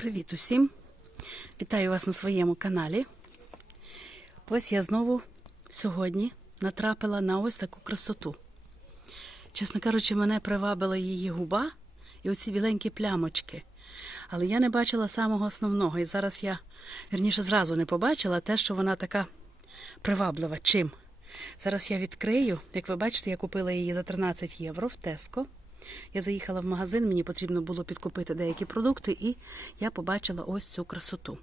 Привіт усім! Вітаю вас на своєму каналі. Ось я знову сьогодні натрапила на ось таку красоту. Чесно кажучи, мене привабила її губа і оці біленькі плямочки. Але я не бачила самого основного. І зараз я, вірніше, зразу не побачила те, що вона така приваблива. Чим? Зараз я відкрию. Як ви бачите, я купила її за 13 євро в Теско. Я заїхала в магазин, мені потрібно було підкупити деякі продукти, і я побачила ось цю красоту.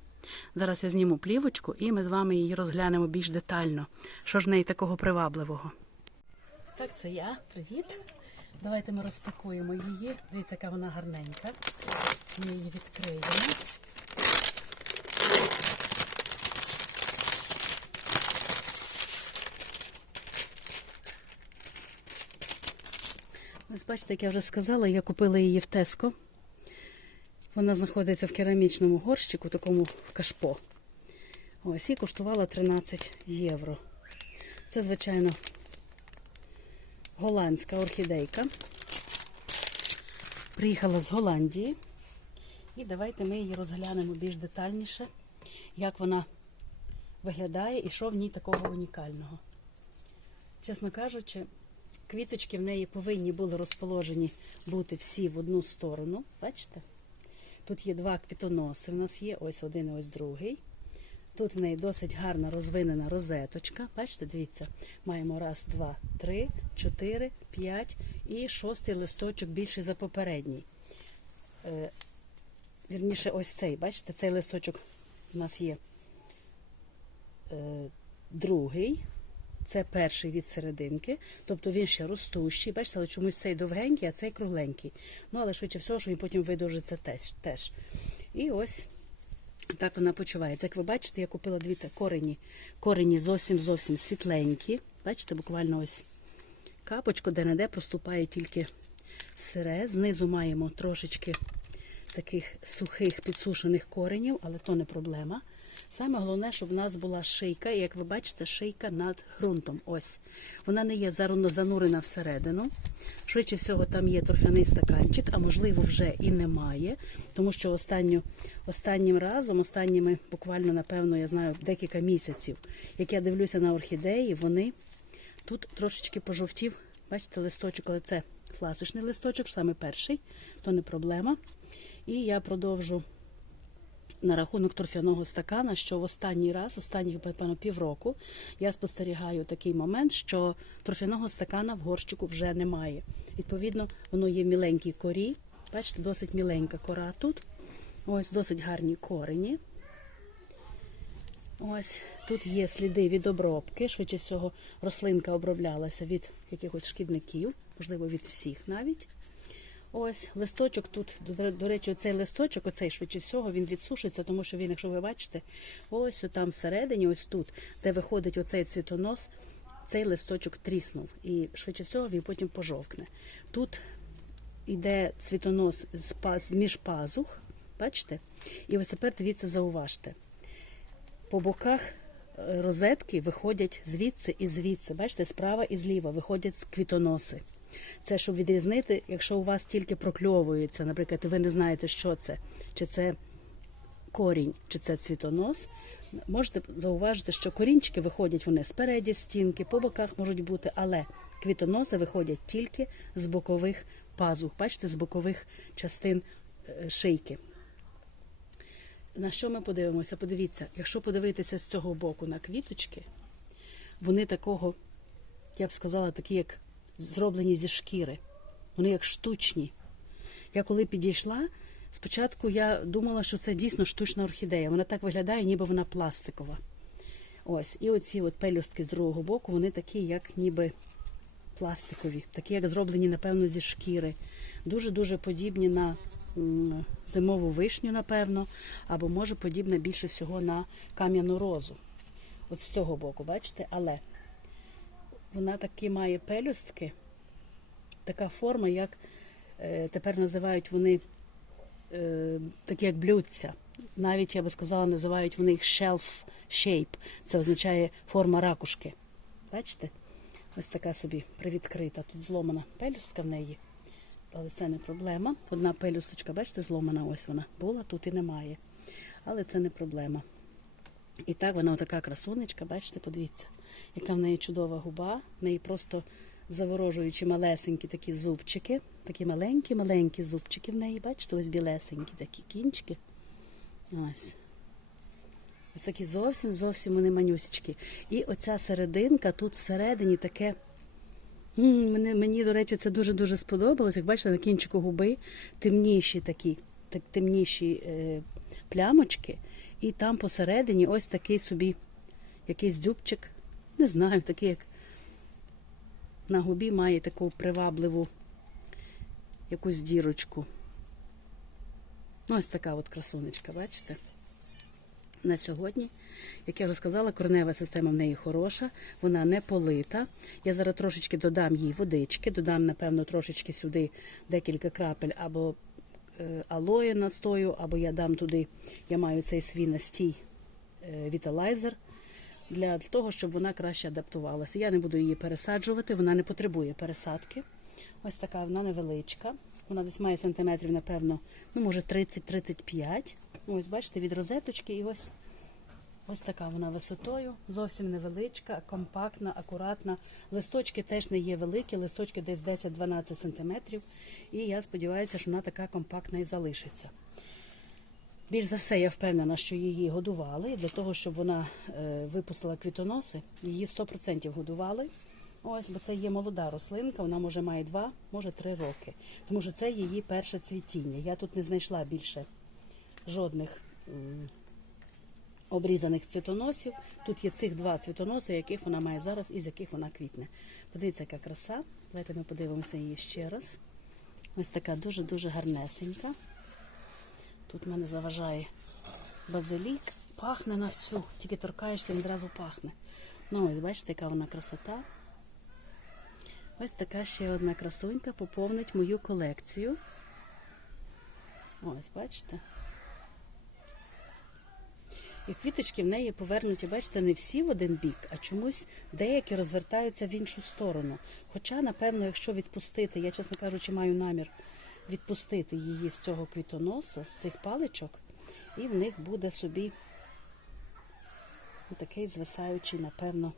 Зараз я зніму плівочку і ми з вами її розглянемо більш детально. Що ж в неї такого привабливого? Так, це я. Привіт. Давайте ми розпакуємо її. Дивіться, яка вона гарненька. Ми її відкриємо. Ось бачите, як я вже сказала, я купила її в Теско. Вона знаходиться в керамічному горщику, такому кашпо. Ось і коштувала 13 євро. Це, звичайно, голландська орхідейка. Приїхала з Голландії. І давайте ми її розглянемо більш детальніше, як вона виглядає і що в ній такого унікального. Чесно кажучи, квіточки в неї повинні були розположені бути всі в одну сторону. Бачите? Тут є два квітоноси. У нас є ось один і ось другий. Тут в неї досить гарна розвинена розеточка. Бачите, дивіться, маємо раз, два, три, чотири, п'ять і шостий листочок більший за попередній. Е, Вірніше, ось цей, бачите, цей листочок у нас є е, другий. Це перший від серединки, тобто він ще ростущий. Бачите, але чомусь цей довгенький, а цей кругленький. Ну, але швидше всього, що він потім видовжиться теж. І ось так вона почувається. Як ви бачите, я купила, дивіться, корені. Корені зовсім зовсім світленькі. Бачите, буквально ось капочку, де-не-де проступає тільки сире. Знизу маємо трошечки таких сухих підсушених коренів, але то не проблема. Саме головне, щоб в нас була шийка, і як ви бачите, шийка над ґрунтом. Ось. Вона не є занурена всередину. Швидше всього, там є торфяний стаканчик, а можливо, вже і немає. Тому що останню, останнім разом, останніми, буквально, напевно, я знаю, декілька місяців, як я дивлюся на орхідеї, вони тут трошечки пожовтів. Бачите, листочок, але це класичний листочок, саме перший, то не проблема. І я продовжу на рахунок торфяного стакана, що в останній раз, останні півроку, я спостерігаю такий момент, що торфяного стакана в горщику вже немає. Відповідно, воно є в міленькій корі. Бачите, досить міленька кора тут. Ось досить гарні корені. Ось тут є сліди від обробки. Швидше всього, рослинка оброблялася від якихось шкідників, можливо, від всіх навіть. Ось листочок тут, до, до речі, оцей листочок, оцей швидше всього, він відсушиться, тому що він, якщо ви бачите, ось там всередині, ось тут, де виходить оцей цвітонос, цей листочок тріснув. І швидше всього він потім пожовкне. Тут іде цвітонос з, па- з між пазух, бачите? І ось тепер дивіться, зауважте. По боках е, розетки виходять звідси і звідси. Бачите, справа і зліва виходять квітоноси. Це щоб відрізнити, якщо у вас тільки прокльовується, наприклад, і ви не знаєте, що це, чи це корінь, чи це цвітонос. Можете зауважити, що корінчики виходять вони спереді стінки, по боках можуть бути, але квітоноси виходять тільки з бокових пазух, бачите, з бокових частин е, шийки. На що ми подивимося? Подивіться, якщо подивитися з цього боку на квіточки, вони такого, я б сказала, такі, як зроблені зі шкіри. Вони як штучні. Я коли підійшла, спочатку я думала, що це дійсно штучна орхідея. Вона так виглядає, ніби вона пластикова. Ось, і оці от пелюстки з другого боку, вони такі, як ніби пластикові, такі, як зроблені, напевно, зі шкіри. Дуже-дуже подібні на зимову вишню, напевно, або може подібне більше всього на кам'яну розу. От з цього боку, бачите? Але вона такі має пелюстки, така форма, як е, тепер називають вони е, такі як блюдця. Навіть я би сказала, називають вони їх shelf shape. Це означає форма ракушки. Бачите? Ось така собі привідкрита. Тут зломана пелюстка в неї. але це не проблема. Одна пелюсточка, бачите, зломана ось вона була, тут і немає. Але це не проблема. І так вона така красунечка, бачите, подивіться, яка в неї чудова губа, в неї просто заворожуючі малесенькі такі зубчики, такі маленькі-маленькі зубчики в неї, бачите, ось білесенькі такі кінчики. Ось. Ось такі зовсім зовсім вони манюсічки. І оця серединка тут всередині таке. Мені, мені, до речі, це дуже-дуже сподобалось. Як бачите, на кінчику губи темніші такі, так, темніші е, плямочки. І там посередині ось такий собі якийсь дзюбчик. Не знаю, такий, як на губі має таку привабливу якусь дірочку. Ну, ось така от красунечка, бачите? на сьогодні. Як я вже сказала, коренева система в неї хороша, вона не полита. Я зараз трошечки додам їй водички, додам, напевно, трошечки сюди декілька крапель або алоє настою, або я дам туди, я маю цей свій настій е, віталайзер. Для того, щоб вона краще адаптувалася. Я не буду її пересаджувати, вона не потребує пересадки. Ось така вона невеличка. Вона десь має сантиметрів, напевно, ну, може 30-35. Ось, бачите, від розеточки і ось ось така вона висотою. Зовсім невеличка, компактна, акуратна. Листочки теж не є великі, листочки десь 10-12 сантиметрів. І я сподіваюся, що вона така компактна і залишиться. Більш за все, я впевнена, що її годували. І Для того, щоб вона е, випустила квітоноси, її 100% годували. Ось, бо це є молода рослинка, вона може має 2, може 3 роки. Тому що це її перше цвітіння. Я тут не знайшла більше жодних обрізаних цвітоносів. Тут є цих два цвітоноси, яких вона має зараз і з яких вона квітне. Подивіться, яка краса. Давайте ми подивимося її ще раз. Ось така дуже-дуже гарнесенька. Тут в мене заважає базилік. Пахне на всю. Тільки торкаєшся, він зразу пахне. Ну, ось бачите, яка вона красота. Ось така ще одна красунька поповнить мою колекцію. Ось, бачите. І квіточки в неї повернуті, бачите, не всі в один бік, а чомусь деякі розвертаються в іншу сторону. Хоча, напевно, якщо відпустити, я, чесно кажучи, маю намір відпустити її з цього квітоноса, з цих паличок, і в них буде собі такий звисаючий, напевно,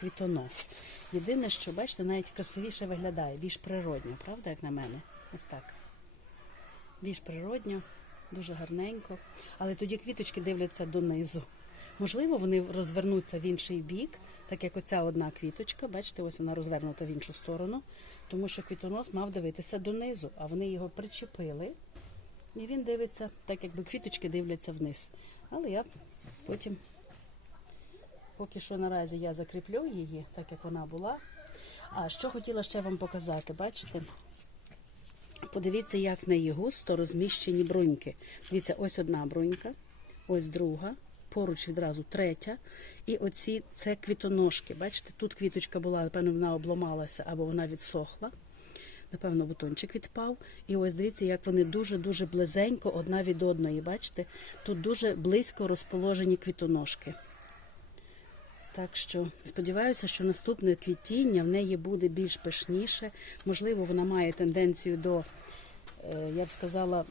квітонос. Єдине, що, бачите, навіть красивіше виглядає, більш природньо, правда, як на мене? Ось так. Більш природньо, дуже гарненько. Але тоді квіточки дивляться донизу. Можливо, вони розвернуться в інший бік, так як оця одна квіточка, бачите, ось вона розвернута в іншу сторону, тому що квітонос мав дивитися донизу, а вони його причепили. І він дивиться, так якби квіточки дивляться вниз. Але я потім, поки що наразі я закріплю її, так як вона була. А що хотіла ще вам показати, бачите? Подивіться, як в неї густо розміщені бруньки. Дивіться, ось одна брунька, ось друга, поруч відразу третя. І оці це квітоножки. Бачите, тут квіточка була, напевно, вона обломалася або вона відсохла. Напевно, бутончик відпав. І ось дивіться, як вони дуже-дуже близенько одна від одної. Бачите? Тут дуже близько розположені квітоножки. Так що сподіваюся, що наступне квітіння в неї буде більш пишніше. Можливо, вона має тенденцію до, е, я б сказала,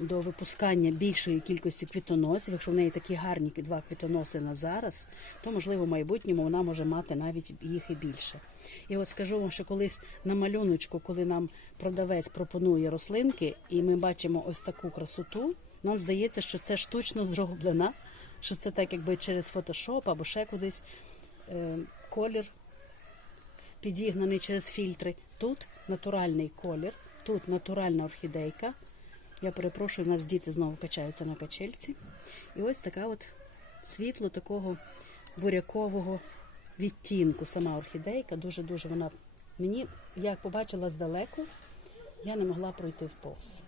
до випускання більшої кількості квітоносів. Якщо в неї такі гарні два квітоноси на зараз, то можливо в майбутньому вона може мати навіть їх і більше. І от скажу вам, що колись на малюночку, коли нам продавець пропонує рослинки, і ми бачимо ось таку красоту, нам здається, що це штучно зроблена що це так, якби через фотошоп або ще кудись е, колір підігнаний через фільтри. Тут натуральний колір, тут натуральна орхідейка. Я перепрошую, у нас діти знову качаються на качельці. І ось така от світло такого бурякового відтінку. Сама орхідейка. Дуже-дуже вона мені, як побачила здалеку, я не могла пройти в повз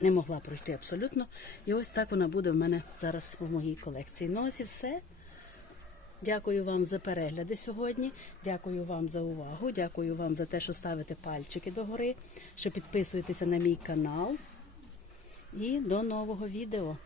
не могла пройти абсолютно. І ось так вона буде в мене зараз в моїй колекції. Ну ось і все. Дякую вам за перегляди сьогодні. Дякую вам за увагу. Дякую вам за те, що ставите пальчики догори, що підписуєтеся на мій канал. І до нового відео.